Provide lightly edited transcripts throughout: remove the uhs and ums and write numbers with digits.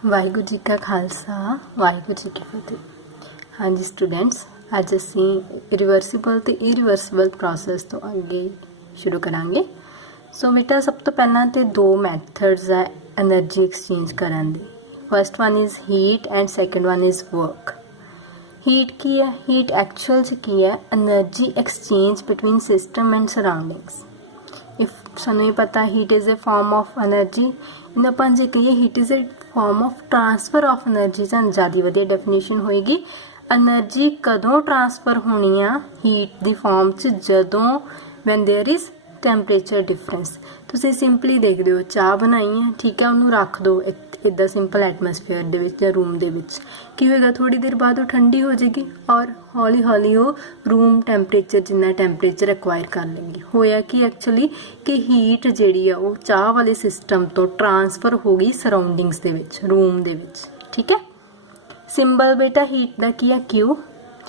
वाहिगुरू जी का खालसा वाहिगुरू जी की फतेह। हाँ जी स्टूडेंट्स, अज असी रिवर्सिबल तो इरिवर्सिबल प्रोसैस तो अगे शुरू करांगे। सो बेटा सब तो पहला तो दो मैथड्स है एनर्जी एक्सचेंज करन दी। First one is heat and second one is work. Heat की है? हीट एक्चुअल च की है? Energy exchange between system and surroundings. If सानू ये पता heat is a form of energy, इन्हें अपन जे कहिए heat is a form of transfer of energy, तो ज़्यादा वधिया डेफिनेशन होएगी। एनर्जी कदों ट्रांसफर होनी आ हीट दी फॉर्म च, जदों when there is temperature difference. तुसीं सिंपली देखदे हो चाह बनाई है, ठीक है, उन्होंने रख दो एक इदा सिंपल एटमोसफेयर दे विच या रूम दे विच, की होएगा थोड़ी देर बाद वो ठंडी हो जाएगी और हौली हौली वो रूम टैंपरेचर जिन्ना टैंपरेचर एक्वायर कर लेगी। होया कि एक्चुअली कि हीट जिहड़ी है वो चाह वाले सिस्टम तो ट्रांसफर हो गई सराउंडिंग्स दे विच, रूम दे विच, ठीक है। सिंबल बेटा हीट दा की है क्यू,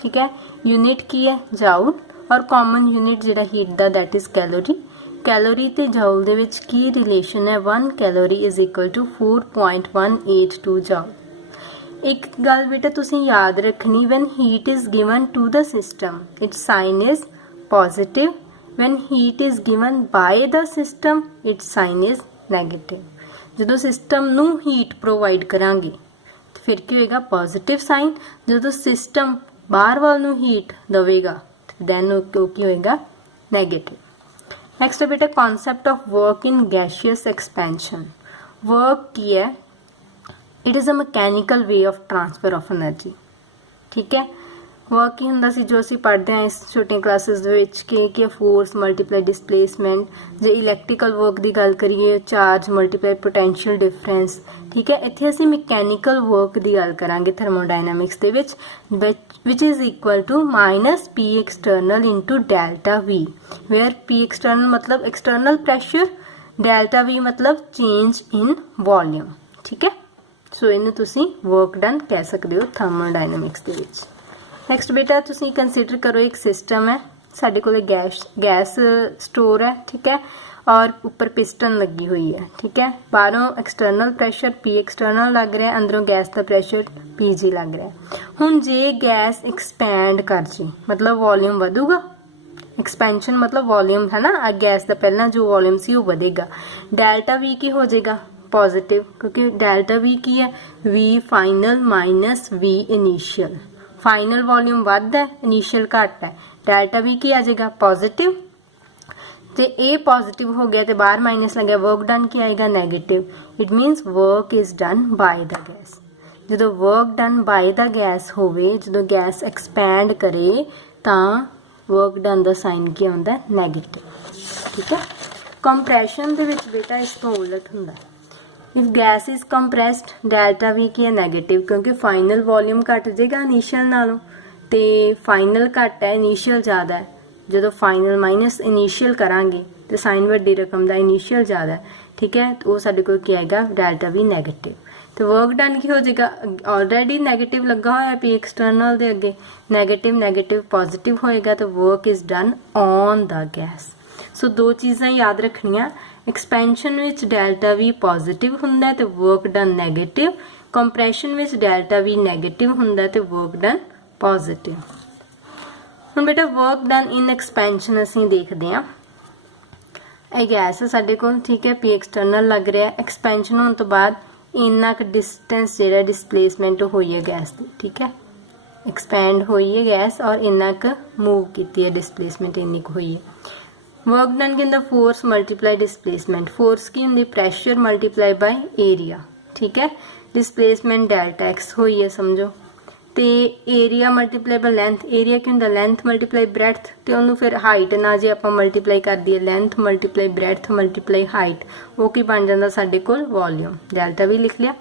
ठीक है। यूनिट की है जाउल और कॉमन यूनिट जिहड़ा हीट दा दैट इज़ कैलोरी। कैलोरी ते जाउल दे विच की रिलेशन है? 1 calorie is equal to 4.182 joule. एक गल बेटा तुसीं याद रखनी, when heat is given to the system it's sign is positive, when heat is given by the system it's sign is negative. जदों सिस्टम नू हीट प्रोवाइड करांगे फिर की होएगा पॉजिटिव साइन, जदों सिस्टम बाहर वाल नू हीट दवेगा दैन की होएगा नैगेटिव। नेक्स्ट है बेटा concept of work in gaseous expansion. Work की है? It is a mechanical way of transfer of energy, ठीक है। वर्क की हुंदा सी जो असी पढ़ते हैं इस छोटिया क्लासेस के फोर्स मल्टीप्लाई डिसप्लेसमेंट। जो इलैक्ट्रिकल वर्क की गल करिए चार्ज मल्टीप्लाई पोटेंशियल डिफरेंस, ठीक है। इत्थे असी मैकेनिकल वर्क की गल करांगे थर्मोडायनामिक्स दे विच विच is equal to minus P external into delta V, where P external मतलब एक्सटर्नल प्रैशर, डेल्टा वी मतलब चेंज इन वॉल्यूम, ठीक है। सो इन्हें तुसी वर्क डन कह सकते हो थर्मोडायनामिक्स दे विच। नैक्सट बेटा तुसी कंसीडर करो एक सिस्टम है, साडे कोले गैस स्टोर है, ठीक है, और ऊपर पिस्टन लगी हुई है, ठीक है। बाहरों एक्सटर्नल प्रैशर पी एक्सटर्नल लग रहा है, अंदरों गैस का प्रैशर पी जी लग रहा है। हुण जे गैस एक्सपैंड कर जी मतलब वॉल्यूम वधूगा, एक्सपेंशन मतलब वॉल्यूम है ना, गैस का पहला जो वॉल्यूम सी वो बढ़ेगा। डेल्टा वी की हो जाएगा पॉजिटिव, क्योंकि डेल्टा वी की है? V final minus V initial. Final volume वध है, इनिशियल घट है, डेल्टा वी की आ जाएगा पॉजिटिव। तो ए पॉजिटिव हो गया तो बाहर माइनस लग गया, वर्क डन की आएगा negative. It means work is done by the gas. जो work done by the gas होवे, जो गैस एक्सपैंड करे तो वर्क डन का साइन की आता है नैगेटिव, ठीक है। कंप्रैशन दे विच बेटा इस तो उलट हुंदा। If gas is compressed delta V की है नैगेटिव, क्योंकि फाइनल वॉल्यूम घट जाएगा इनिशियल नालों, तो फाइनल घट है इनिशियल ज़्यादा है। जो फाइनल माइनस इनिशियल करांगे तो साइन वड्डी रकम का इनिशियल ज़्यादा है, ठीक है, तो वो साडे कोल क्या आएगा डेल्टा वी नैगेटिव। तो वर्क डन की हो जाएगा? ऑलरेडी नैगेटिव लगा हुआ है पी एक्सटर्नल के अगे, नैगेटिव नैगेटिव पॉजिटिव होएगा तो work is done on the gas. So दो चीज़ां याद रखनिया, एक्सपेंशन विच डेल्टा वी पॉजिटिव हुंदा तो वर्क डन नैगेटिव, कंप्रैशन विच डेल्टा वी नैगेटिव हुंदा तो वर्क डन पॉजिटिव। हुण बेटा वर्क डन इन एक्सपेंशन असीं देखते हैं। ये गैस है साडे कोल, ठीक है, पी एक्सटर्नल लग रहा है, एक्सपेंशन होने तो बाद इन्ना क डिस्टेंस जिहड़ा डिसप्लेसमेंट हुई है गैस की, ठीक है, एक्सपैंड हुई है गैस और इन्ना क मूव की है, डिसप्लेसमेंट इन्नी क हुई है। वर्क डन के अंदर फोर्स मल्टीप्लाई डिसप्लेसमेंट, फोर्स की होंगी प्रैशर मल्टीप्लाई बाय एरिया, ठीक है। डिसप्लेसमेंट डेल्टा एक्स हुई है समझो, तो area multiply by length, area की होंगे लेंथ मल्टीप्लाई ब्रैथ, तो उन्होंने फिर हाइट ना जे आप मल्टीप्लाई कर दिए length multiply breadth multiply height, वो की बन जाता साडे कोल वॉल्यूम, डेल्टा वी लिख लिया।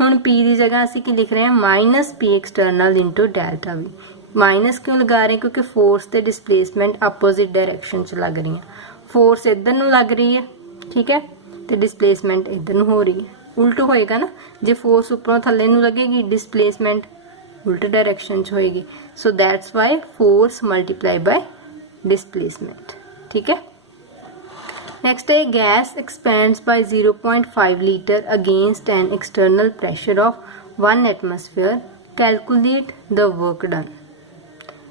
हुण पी की जगह असीं की लिख रहे हैं minus P external into delta we. Minus क्यों लगा रहे हैं? क्योंकि फोर्स ते डिसप्लेसमेंट अपोजिट डायरैक्शन च लग रही है, फोर्स इधर नूं लग रही है, ठीक है, तो डिसप्लेसमेंट इधर नूं हो रही है। उल्ट होएगा ना, जे फोर्स उपरों थल्ले नूं लगेगी डिसप्लेसमेंट उल्ट डायरैक्शन च होएगी। So that's why force multiply by displacement, ठीक है। नेक्स्ट है gas expands by 0.5 litre against an external pressure of 1 atmosphere, calculate the work done.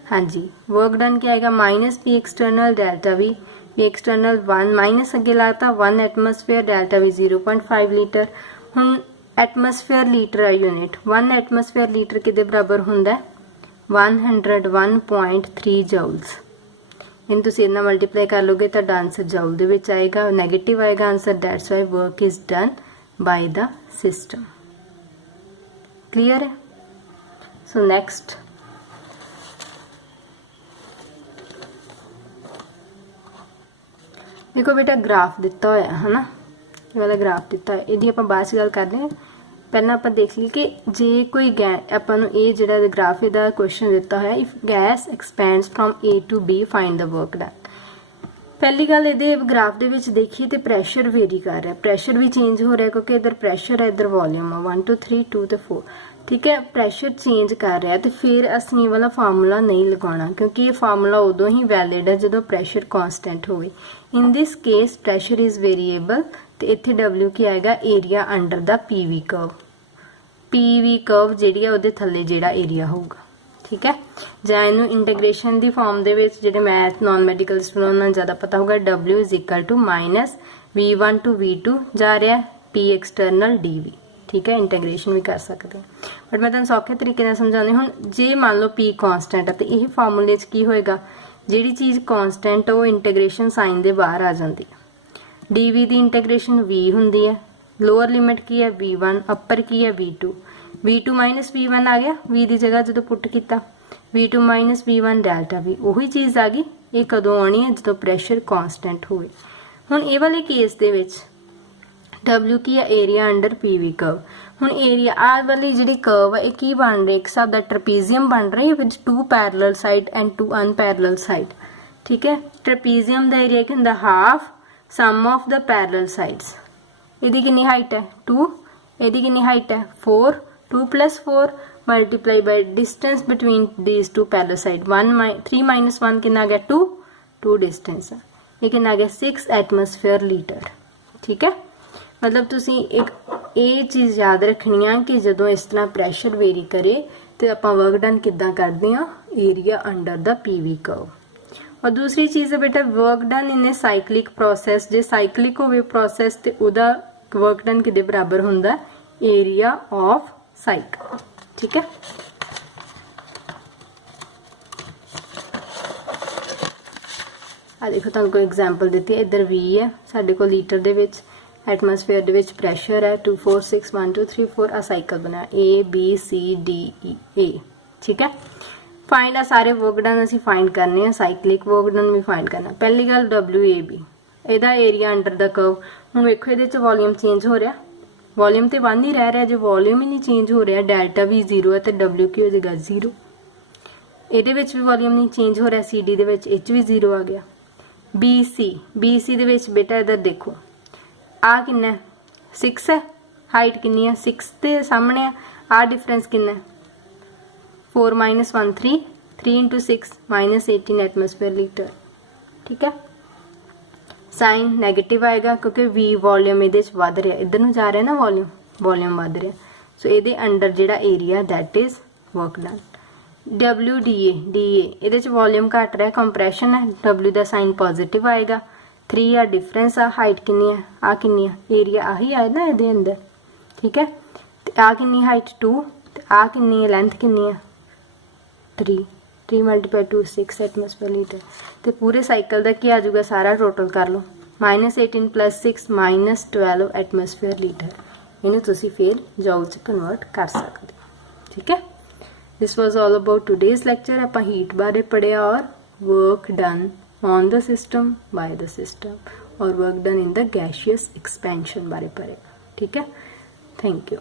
हाँ जी, वर्क डन क्या आएगा, minus P external delta V, P external 1 minus अगे लाता 1 atmosphere, delta V 0.5 litre. हुण एटमोसफेयर लीटर है unit, 1 atmosphere litre किहदे बराबर हुंदा है, 101.3 जूल्स। इन तुसीं इन्ना मल्टीप्लाई कर लोगे तो आंसर जूल दे विच आएगा, नैगेटिव आएगा answer, that's why work is done by the system. Clear है? सो नेक्स्ट देखो बेटा ग्राफ दिता होया है ना, ये वाला ग्राफ दिता है, इहदी आपां बाद च गल करदे हां। पहला आप देख लीए कि जे कोई आपां नूं ये जिहड़ा ग्राफ इहदा क्वेश्चन दिता है, if gas expands from A to B find the work done. पहली गल इहदे ग्राफ दे विच देखिए तो प्रैशर वेरी कर रहा है, प्रैशर भी चेंज हो रहा है क्योंकि इधर प्रैशर है, इधर वॉल्यूम है, 1 2 3 2 तो 4, ठीक है। प्रैशर चेंज कर रहा है तो फिर असीं ये वाला फार्मूला नहीं लगाना, क्योंकि ये फार्मूला उदों ही वैलिड है जो प्रैशर कॉन्सटेंट होवे। In this case pressure is variable, तो इत्थे W की आएगा area under the PV curve. PV curve जिहड़ी है उहदे थल्ले जिहड़ा एरिया होगा, ठीक है। जां इनू इंटीग्रेशन दी फॉर्म दे विच जिहड़े मैथ नॉन मैडिकल स्टूडेंट उन्हां नूं ज़्यादा पता होगा, W is equal to minus V1 to V2 जा रहा है P एक्सटर्नल DV, ठीक है। इंटीग्रेशन भी कर सकते हैं, बट मैं तुहानूं सौखे तरीके नाल समझाउंदी। हुण जे मान लो P कॉन्सटेंट है तो यह फार्मूले च की होएगा, जिहड़ी चीज़ कॉन्सटेंट वो इंटीग्रेशन साइन दे बाहर आ जाती है। DV दी इंटीग्रेशन V हुंदी है, लोअर लिमिट की है V1, अपर की है V2, V2 माइनस V1 आ गया, V की जगह जो पुट किया V2 minus V1 delta V, उही चीज़ आ गई। ये कदों आनी है जो प्रैशर कॉन्सटेंट होए। हुण ये वाले केस दे विच W की है एरिया अंडर PV कर्व। हुण एरिया आ वाली जिहड़ी कर्व है की बन रही, एक हिसाब दा ट्रेपीजियम बन रही है with 2 parallel side and 2 unparallel side, ठीक है। ट्रेपीजियम दा एरिया की हुंदा half sum of the parallel sides. इहदी कितनी हाइट है 2, इहदी कितनी हाइट है 4, 2 + 4 multiply by distance between these 2 parallel side, 3 - 1 कितना आ गया 2, 2 डिस्टेंस है, ये कितना आ गया 6 एटमोसफेयर लीटर, ठीक है। मतलब तुसी एक ये चीज़ याद रखनी है कि जो इस तरह प्रैशर वेरी करे तो आप वर्क डन किद्दां करते हैं, area under the PV curve. और दूसरी चीज़ है बेटा work done in a cyclic process, J cyclic होवे प्रोसैस तो उहदा वर्क डन किदे बराबर हुंदा, एरिया ऑफ साइकिल, ठीक है। आ देखो तुहानूं कोई एग्जाम्पल दी है, इधर V है साडे कोल लीटर दे विच, एटमोसफेयर दे विच प्रैशर है 2 4 6 1 2 3 4, आ साइकिल बनाया A B C D E A, ठीक है। फाइंड आ सारे वर्क डन असीं फाइंड करने हैं, साइक्लिक वर्क डन भी फाइंड करना। पहली गल WAB, इहदा एरिया अंडर द कर्व। हुण वेखो इहदे च वॉल्यूम चेंज हो रहा, वॉल्यूम तो 1 ही रह रहा, जो वॉल्यूम ही नहीं चेंज हो रहा, डेल्टा भी 0 है तो W की हो जाएगा 0। इहदे विच भी वॉल्यूम नहीं चेंज हो रहा, CD दे विच इच भी 0 आ गया। BC दे विच बेटा इधर देखो आ कितना 6 है, हाइट कितनी है 6 के सामने है, आ डिफरेंस कितना है 4 - 1 3, 3 × 6 -18 एटमोसफेयर लीटर, ठीक है। साइन नैगेटिव आएगा क्योंकि V वॉल्यूम ये वध रहा, इधर नूं जा रहा है ना वॉल्यूम वध रहा, सो ये अंडर जिहड़ा area that is work done. DA ये वॉल्यूम घट रहा, कंप्रैशन है, W का साइन पॉजिटिव आएगा, 3 आ डिफरेंस आ, हाइट कितनी है आ कितनी है, एरिया आही आए ना ये अंदर, ठीक है। तो आ कितनी हाइट 2, आ कितनी है लेंथ कितनी है 3 × 2 6 एटमोसफेयर लीटर। तो पूरे साइकिल का की आ जाऊगा सारा टोटल कर लो, -18 + 6 -12 एटमोसफेयर लीटर। इन्हें तुसी फिर जूल च कन्वर्ट कर सकते, ठीक है। This was all about today's lecture. आप हीट बारे पढ़िया और work done on the system by the system और work done in the gaseous expansion बारे पढ़े, ठीक है। Thank you.